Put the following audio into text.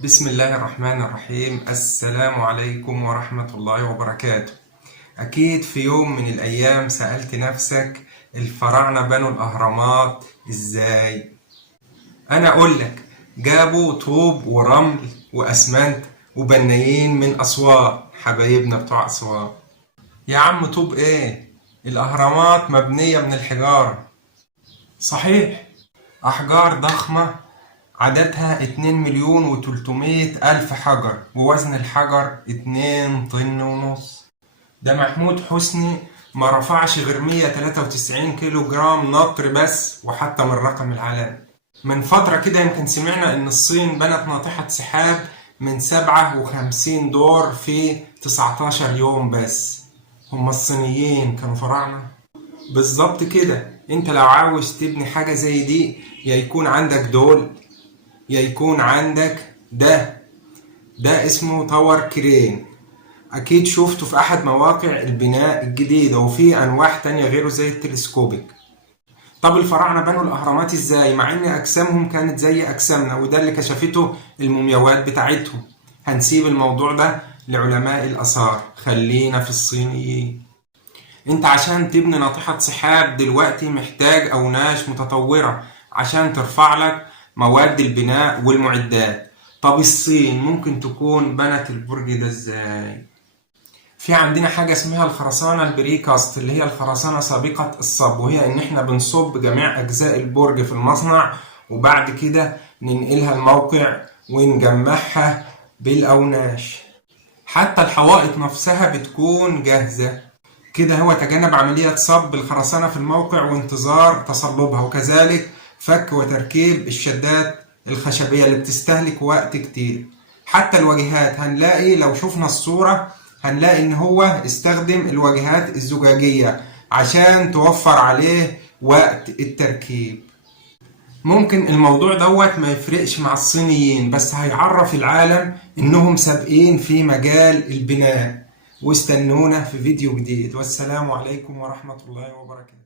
بسم الله الرحمن الرحيم. السلام عليكم ورحمة الله وبركاته. أكيد في يوم من الأيام سألت نفسك الفراعنة بنوا الأهرامات إزاي؟ أنا أقول لك، جابوا طوب ورمل وأسمنت وبنايين من أسوان، حبايبنا بتوع أسوان. يا عم طوب إيه؟ الأهرامات مبنية من الحجارة. صحيح، أحجار ضخمة عددها 2,300,000 حجر، ووزن الحجر 2 طن ونص. ده محمود حسني ما رفعش غير 193 كيلو جرام نطر بس، وحتى من الرقم العالمي. من فترة كده يمكن سمعنا إن الصين بنت ناطحة سحاب من 57 دور في 19 يوم بس. هما الصينيين كانوا فراعنة؟ بالظبط كده. انت لو عاوز تبني حاجة زي دي، يا يكون عندك دول يا يكون عندك ده اسمه تاور كرين. اكيد شفته في احد مواقع البناء الجديدة، وفي انواع تانية غيره زي التلسكوبيك. طب الفراعنة بنوا الاهرامات ازاي مع ان اجسامهم كانت زي اجسامنا؟ وده اللي كشفته المومياوات بتاعتهم. هنسيب الموضوع ده لعلماء الاثار، خلينا في الصينيين. انت عشان تبني ناطحة سحاب دلوقتي محتاج أوناش متطورة عشان ترفع لك مواد البناء والمعدات. طب الصين ممكن تكون بنت البرج ده ازاي؟ في عندنا حاجة اسمها الخرسانة البريكاست، اللي هي الخرسانة سابقة الصب، وهي ان احنا بنصب جميع اجزاء البرج في المصنع، وبعد كده ننقلها الموقع ونجمعها بالاوناش. حتى الحوائط نفسها بتكون جاهزة كده. هو تجنب عملية صب الخرسانة في الموقع وانتظار تصلبها، وكذلك فك وتركيب الشدات الخشبية اللي بتستهلك وقت كتير. حتى الواجهات هنلاقي، لو شفنا الصورة هنلاقي ان هو استخدم الواجهات الزجاجية عشان توفر عليه وقت التركيب. ممكن الموضوع دوت ما يفرقش مع الصينيين، بس هيعرف العالم انهم سابقين في مجال البناء. واستنونا في فيديو جديد، والسلام عليكم ورحمة الله وبركاته.